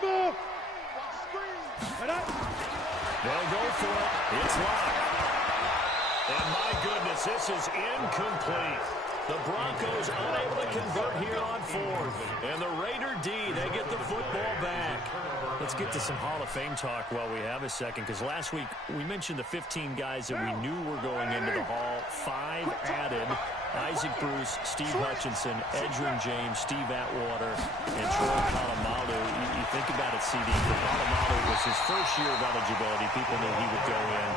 Smooth. Watch the screen. Right up. They'll go for it. It's locked. And my goodness, this is incomplete. The Broncos unable to convert here on 4th. And the Raider D, they get the football back. Let's get to some Hall of Fame talk while we have a second, because last week we mentioned the 15 guys that we knew were going into the Hall. 5 added. Isaac Bruce, Steve Hutchinson, Edgerrin James, Steve Atwater, and Troy Polamalu. You think about it, CD. Polamalu was his first year of eligibility. People knew he would go in.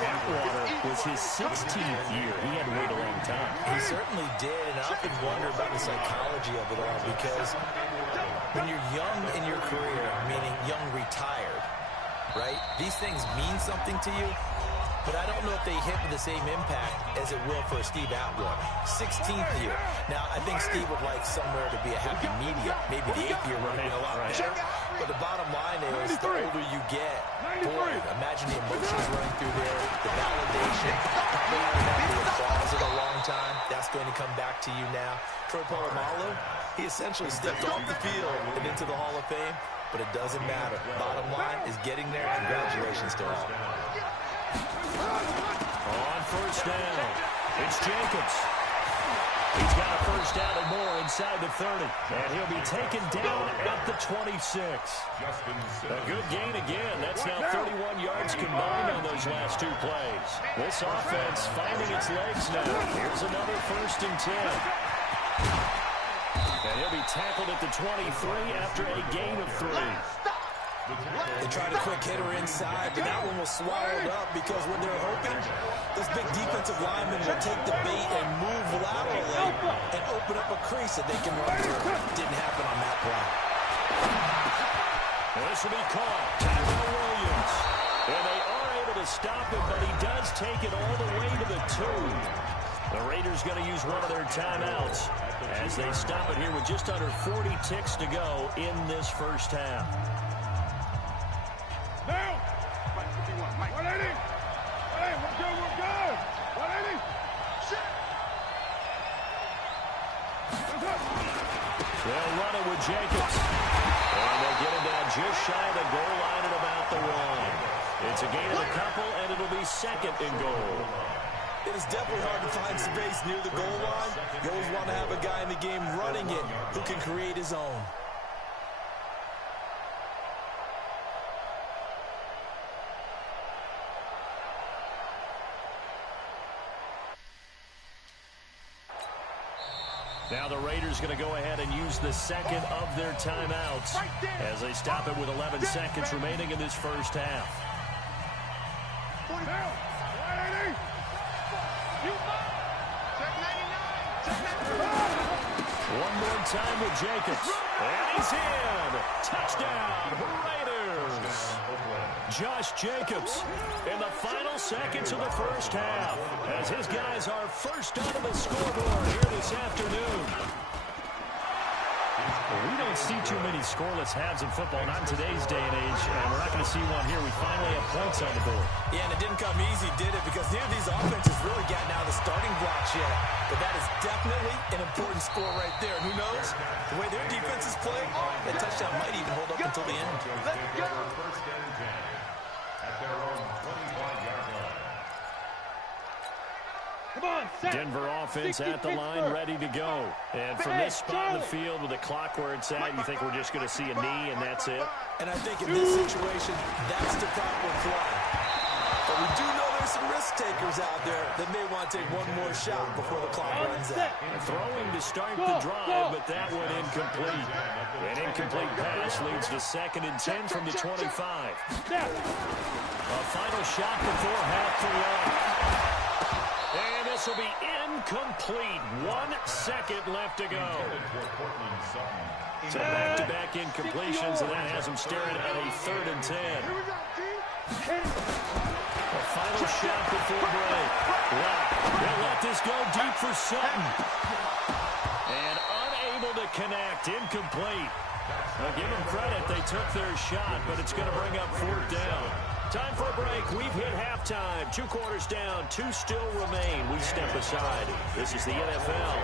Atwater was his 16th year. He had to wait a long time. He certainly did, and I often wonder about the psychology of it all, because when you're young in your career, meaning young retired, right, these things mean something to you. But I don't know if they hit with the same impact as it will for Steve Atwater. 16th year. Now, I think Steve would like somewhere to be a happy medium. Maybe the 8th year would have been a lot better. But the bottom line is, the older you get, boy, imagine the emotions running through there, the validation, probably haven't had the applause in a long time. That's going to come back to you now. Troy Polamalu, he essentially stepped off the field and into the Hall of Fame, but it doesn't matter. Bottom line is getting there. Congratulations to all. first down. It's Jacobs. He's got a first down and more inside the 30. And he'll be taken down at the 26. A good gain again. That's now 31 yards combined on those last two plays. This offense finding its legs now. Here's another 1st and 10. And he'll be tackled at the 23 after a gain of 3. They tried a quick hitter inside, but that one was swallowed up because when they're hoping, those big defensive linemen will take the bait and move laterally and open up a crease that they can run through. Didn't happen on that play. This will be caught. Tyrell Williams. And they are able to stop him, but he does take it all the way to the 2. The Raiders going to use one of their timeouts as they stop it here with just under 40 ticks to go in this first half. Now! 180! Hey, we're good! 180! Shit! They'll run it with Jacobs. And they'll get him down just shy of the goal line at about the 1. It's a gain of a couple, and it'll be 2nd and goal. It is definitely hard to find space near the goal line. You always want to have a guy in the game running it who can create his own. Now the Raiders going to go ahead and use the 2nd of their timeouts as they stop it with 11 seconds remaining in this first half. 180! One more time with Jacobs. And he's in. Touchdown, Raiders. Josh Jacobs in the final seconds of the first half as his guys are first onto the scoreboard here this afternoon. We don't see too many scoreless halves in football, not in today's day and age, and we're not going to see one here. We finally have points on the board. Yeah, and it didn't come easy, did it? Because neither of these offenses really gotten out of the starting blocks yet. But that is definitely an important score right there. And who knows? The way their defenses play, that touchdown might even hold up until the end. Let's go! 1st and 10 at their own 25-yard line. Denver offense at the line, ready to go. And from this spot in the field with the clock where it's at, you think we're just going to see a knee and that's it? And I think in this situation, that's the proper play. But we do know there's some risk takers out there that may want to take one more shot before the clock runs out. Throwing to start the drive, but that one incomplete. An incomplete pass leads to 2nd and 10 from the 25. A final shot before half the run. And this will be incomplete. 1 second left to go. So back-to-back incompletions, and that has them staring at a 3rd and 10. A final shot before break. Wow. They'll let this go deep for Sutton. And unable to connect. Incomplete. Now give them credit. They took their shot, but it's going to bring up 4th down. Time for a break. We've hit halftime. 2 quarters down. 2 still remain. We step aside. This is the NFL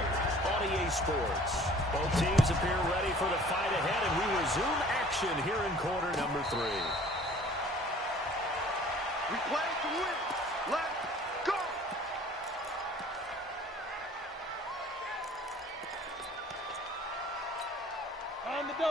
on EA Sports. Both teams appear ready for the fight ahead, and we resume action here in quarter number 3. We play to win. Let's go!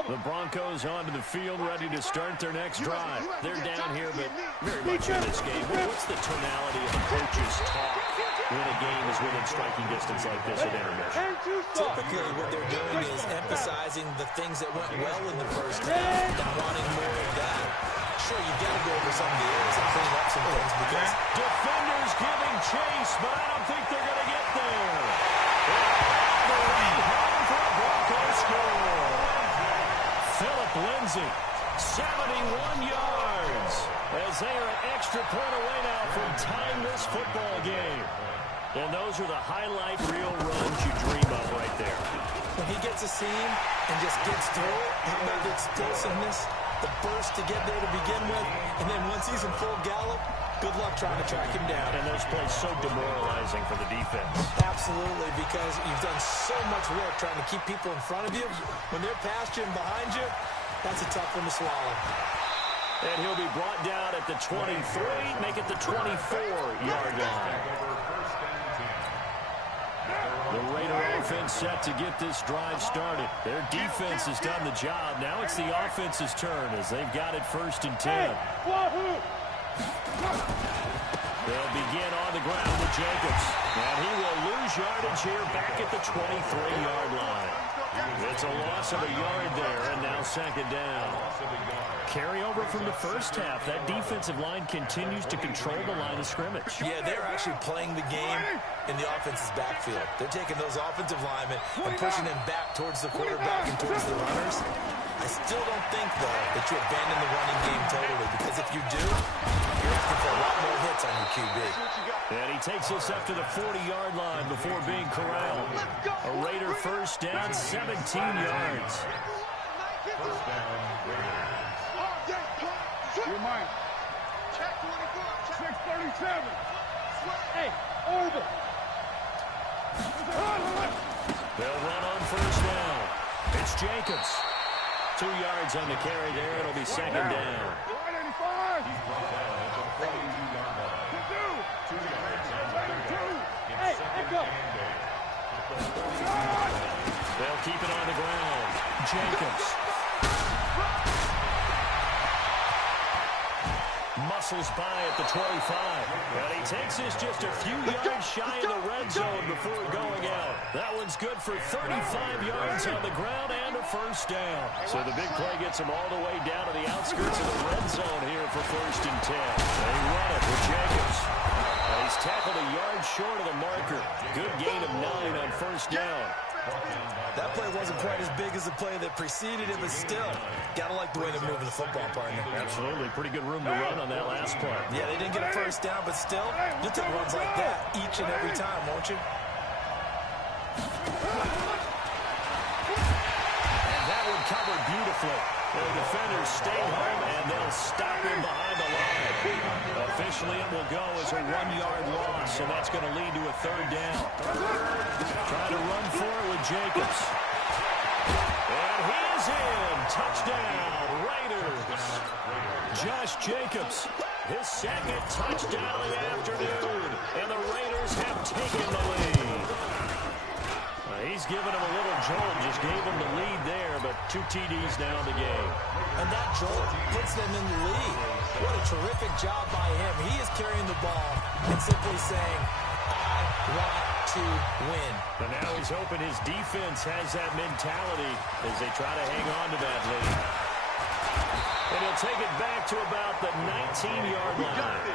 The Broncos onto the field, ready to start their next drive. They're down here, but very much in this game. What's the tonality of the coach's talk when a game is within striking distance like this at intermission? Typically, what they're doing is emphasizing the things that went well in the first half and wanting more of that. Sure, you've got to go over some of the areas and clean up some things because defenders giving chase, but I don't think they're going to get there. The right hand for a Broncos score. Philip Lindsay, 71 yards, as they are an extra point away now from tying this football game. And those are the highlight reel runs you dream of right there. When he gets a seam and just gets through it, how about the explosiveness, the burst to get there to begin with, and then once he's in full gallop, good luck trying to track him down. And those plays so demoralizing for the defense. Absolutely, because you've done so much work trying to keep people in front of you. When they're past you and behind you, that's a tough one to swallow. And he'll be brought down at the 23, make it the 24-yard line. Raider offense set to get this drive started. Their defense has done the job. Now it's the offense's turn as they've got it 1st and 10. They'll begin on the ground with Jacobs. And he will lose yardage here back at the 23-yard line. It's a loss of a yard there, and now 2nd down. Carryover from the first half. That defensive line continues to control the line of scrimmage. Yeah, they're actually playing the game in the offense's backfield. They're taking those offensive linemen and pushing them back towards the quarterback and towards the runners. I still don't think, though, that you abandon the running game totally, because if you do, you're asking for a lot more hits on your QB. And he takes us up to the 40-yard line before being corralled. A Raider 1st down, 17 yards. 1st down, Raiders. You're mine. Check 24. 637. Hey, over. They'll run on 1st down. It's Jacobs. 2 yards on the carry there. It'll be 2nd down. 185. He's brought down at the 42-yard line. 2 yards on the pickup. It's 2nd and 8. At the 42-yard line. They'll keep it on the ground. Jacobs. Muscles by at the 25. And he takes us just a few yards shy of the red zone before going out. That one's good for 35 yards on the ground and a 1st down. So the big play gets him all the way down to the outskirts of the red zone here for 1st and 10. They run it with Jacobs. He's tackled a yard short of the marker. Good gain of 9 on 1st down. That play wasn't quite as big as the play that preceded it, but still, gotta like the way they're moving the football, partner. Absolutely. Pretty good room to run on that last play. Yeah, they didn't get a 1st down, but still, you'll take runs like that each and every time, won't you? And that one covered beautifully. The defenders stay home, and they'll stop him behind the line. Officially, it will go as a 1-yard loss, and that's going to lead to a 3rd down. Trying to run for it with Jacobs. And he is in. Touchdown, Raiders. Josh Jacobs, his 2nd touchdown of the afternoon, and the Raiders have taken the lead. He's given him a little jolt, just gave him the lead there, but 2 TDs now in the game. And that jolt puts them in the lead. What a terrific job by him. He is carrying the ball and simply saying, I want to win. But now he's hoping his defense has that mentality as they try to hang on to that lead. And he'll take it back to about the 19-yard line.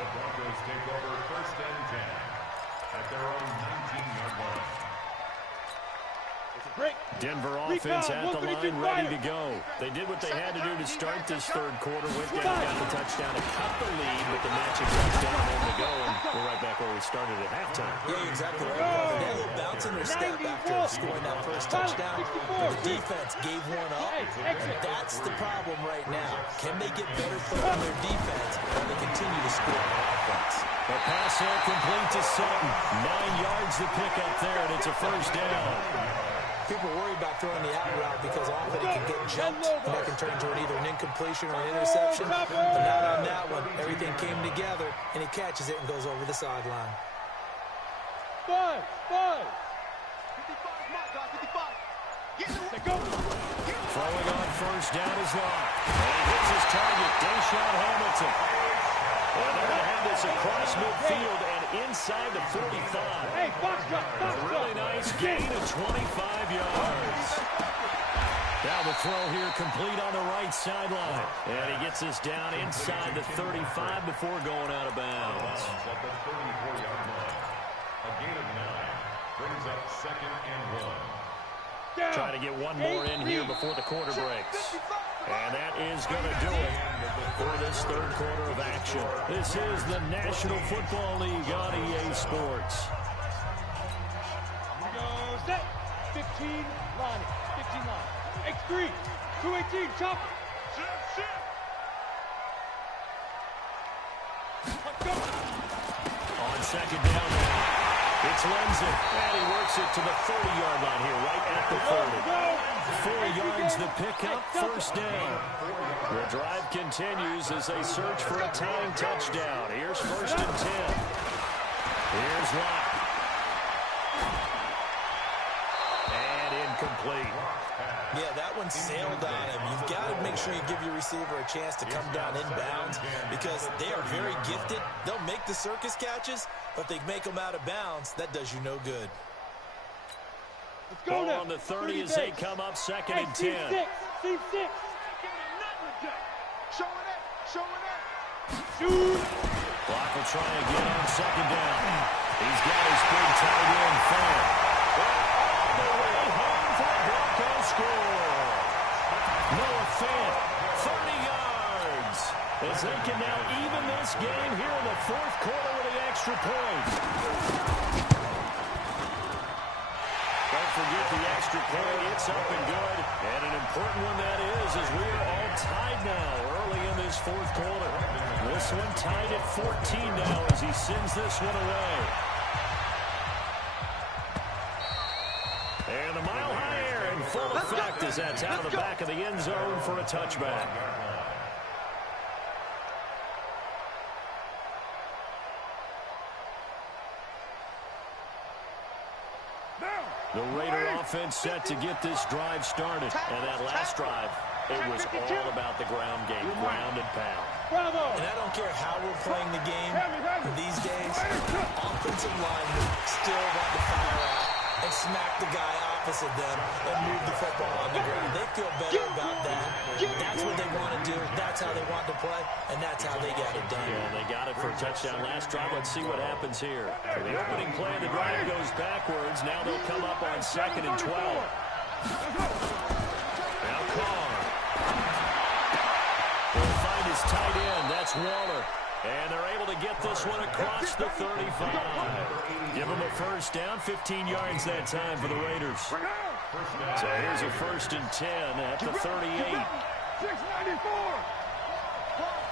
The Broncos take over 1st and 10 at their own 19-yard line. Denver offense at the line, ready to go. They did what they had to do to start this 3rd quarter. Went down, got the touchdown, and cut the lead, but the matching touchdown on the go, and we're right back where we started at halftime. Yeah, exactly right. They had a little bounce in their step after scoring that 1st touchdown. The defense gave one up. That's the problem right now. Can they get better play on their defense, or they continue to score on their offense? The pass there complete to Sutton. 9 yards to pick up there, and it's a 1st down. People worry about throwing the out route because often it can get jumped and that can turn into either an incompletion or an interception. But not on that one. Everything came together, and he catches it and goes over the sideline. 5. 55, my God, 55. Throwing on 1st down is Locke. And he hits his target, Deshaun Hamilton. And they're going to have this across midfield and inside the 45. Hey, box drop, box drop. Really nice gain of 25 yards. Now the throw here complete on the right sideline. And he gets us down inside the 35 before going out of bounds. At the 34-yard line. A gain of 9 brings up 2nd and 1. Trying to get one more in here before the quarter breaks. And that is going to do it for this 3rd quarter of action. This is the National Football League on EA Sports. Set. 15 line. 15 line. X3. 218. Chop. On 2nd down now. It's Lindsay, and he works it to the 30-yard line here, right at the 30. 4 yards the pickup, 1st down. The drive continues as they search for a tying touchdown. Here's 1st and 10. Here's Locke. incomplete. Yeah, that one sailed on him. You've got to make sure you give your receiver a chance to come down inbounds because they are very gifted. They'll make the circus catches, but they make them out of bounds. That does you no good. Let's go now. On the 30 as they come up second and 10. Team 6. Showing it. Showing it. Shoot. Clock will try again on second down. He's got his big tight end fan. All the way home for a Broncos score. Noah Fant, 30 yards. As they can now even this game here in the fourth quarter with the extra point. Don't forget the extra point. It's up and good. And an important one that is, as we are all tied now early in this fourth quarter. This one tied at 14 now as he sends this one away. And a mile high air in full effect as that's out of the back of the end zone for a touchback. The Raider offense set to get this drive started. And that last drive, it was all about the ground game, ground and pound. And I don't care how we're playing the game these days, offensive linemen still want to fire out and smack the guy opposite them and move the football on the ground. They feel better about that. That's what they want to do. That's how they want to play, and that's how they got it done. Yeah, they got it for a touchdown last drive. Let's see what happens here. So the opening play of the drive goes backwards. Now they'll come up on second and 12. Now Carr. He'll find his tight end. That's Waller. And they're able to get this one across the 35. Give them a first down, 15 yards that time for the Raiders. So here's a first and 10 at the 38. 694.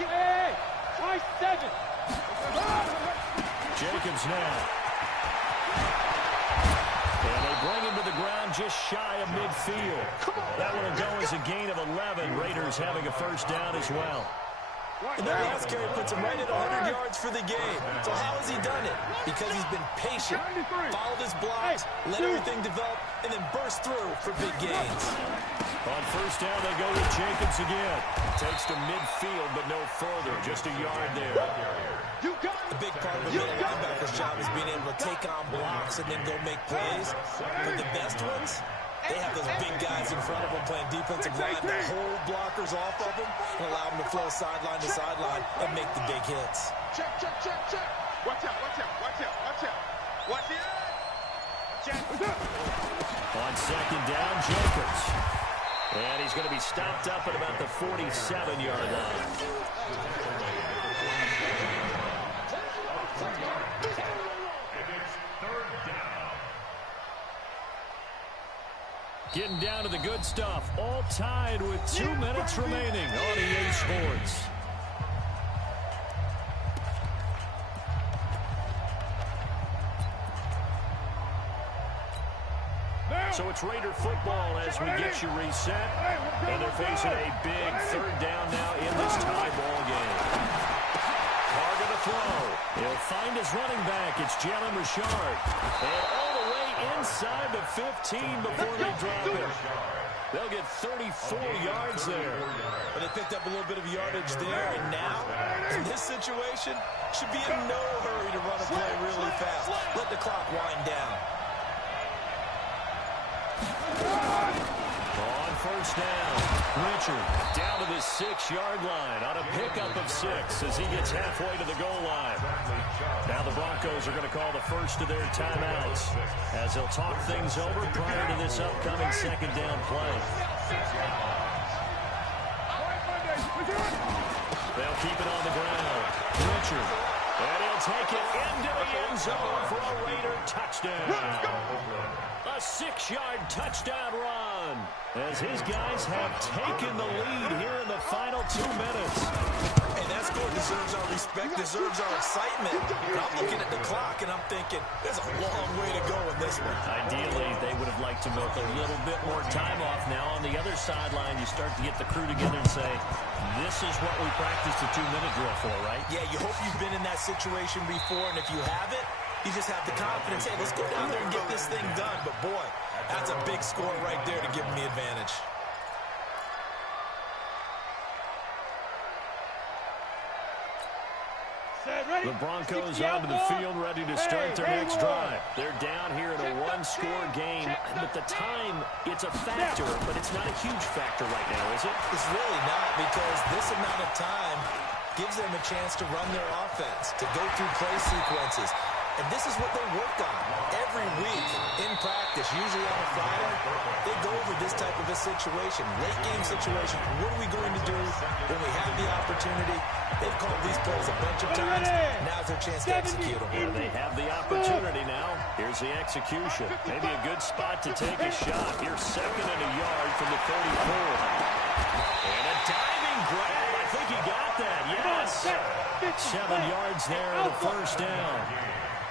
Hey, try 7. Jacobs now. And they bring him to the ground just shy of midfield. That one will go as a gain of 11. Raiders having a first down as well. And that last carry puts him right at 100 yards for the game. So how has he done it? Because he's been patient, followed his blocks, let everything develop, and then burst through for big gains. On first down, they go with Jacobs again. Takes to midfield, but no further. Just a yard there. A big part of a middle linebacker's job is being able to take on blocks and then go make plays. But the best ones, they have those big guys in front of them playing defensive line that hold blockers off of them and allow them to flow sideline to sideline and make the big hits. Check. Watch out. Watch it. On second down, Jacobs. And he's going to be stopped up at about the 47-yard line. Getting down to the good stuff. All tied with 2 minutes remaining on EA Sports. So it's Raider football as we get you reset. And they're facing a big third down now in this tie ball game. Carr to throw. He'll find his running back. It's Jalen Richard. And all the way inside the 15 before they drop him. They'll get 34 yards there. But they picked up a little bit of yardage there. And now, in this situation, should be in no hurry to run a play really fast. Let the clock wind down. On first down, Richard down to the 6-yard line on a pickup of 6 as he gets halfway to the goal line. Now the Broncos are going to call the first of their timeouts as they'll talk things over prior to this upcoming second down play. They'll keep it on the ground. Richard, and he'll take it into the end zone for a Raider touchdown. A 6-yard touchdown run as his guys have taken the lead here in the final 2 minutes. And that score deserves our respect, deserves our excitement. And I'm looking at the clock and I'm thinking, there's a long way to go in this one. Ideally, they would have liked to milk a little bit more time off. Now on the other sideline, you start to get the crew together and say, this is what we practiced the 2-minute drill for, right? Yeah, you hope you've been in that situation before, and if you haven't, you just have the confidence, hey, let's go down there and get this thing done. But, boy, that's a big score right there to give them the advantage. The Broncos onto the field ready to start their next drive. They're down here in a one-score game. But the time, it's a factor, but it's not a huge factor right now, is it? It's really not, because this amount of time gives them a chance to run their offense, to go through play sequences. And this is what they work on every week in practice, usually on a Friday. They go over this type of a situation, late game situation. What are we going to do when we have the opportunity? They've called these plays a bunch of times. Now's their chance to execute them. Well, they have the opportunity now. Here's the execution. Maybe a good spot to take a shot. Here's 2nd and a yard from the 34. And a diving grab. I think he got that. Yes. 7 yards there and a first down.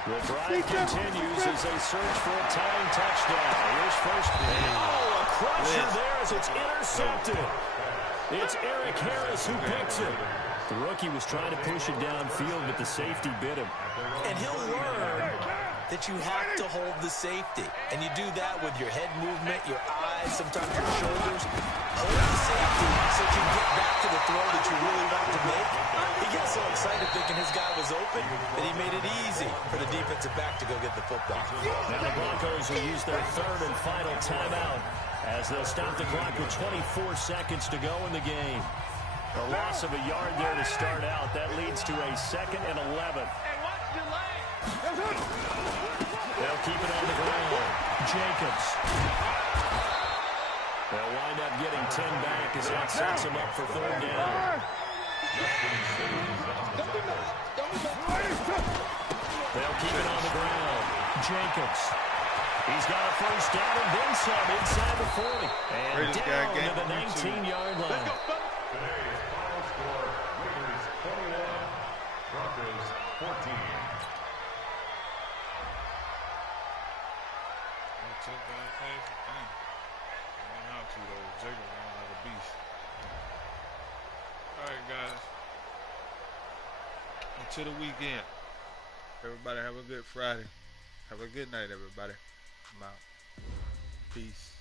The drive continues as they search for a tying touchdown. Here's first down. Oh, a crusher there as it's intercepted. It's Eric Harris who picks it. The rookie was trying to push it downfield, but the safety bit him. And he'll learn that you have to hold the safety. And you do that with your head movement, your eyes, sometimes your shoulders. Hold the safety so you can get back to the throw that you really want to make. He gets so excited thinking his guy was open that he made it easy for the defensive back to go get the football. Now the Broncos will use their 3rd and final timeout as they'll stop the clock with 24 seconds to go in the game. A loss of a yard there to start out. That leads to a 2nd and 11. They'll keep it on the ground. Jacobs. They'll wind up getting 10 back as that sets him up for 3rd down. They'll keep it on the ground. Jacobs. He's got a first down and then some inside the 40. And down to the 19-yard line. Today's final score, Raiders 21, Broncos 14. Alright, guys. Until the weekend. Everybody have a good Friday. Have a good night, everybody. I'm out. Peace.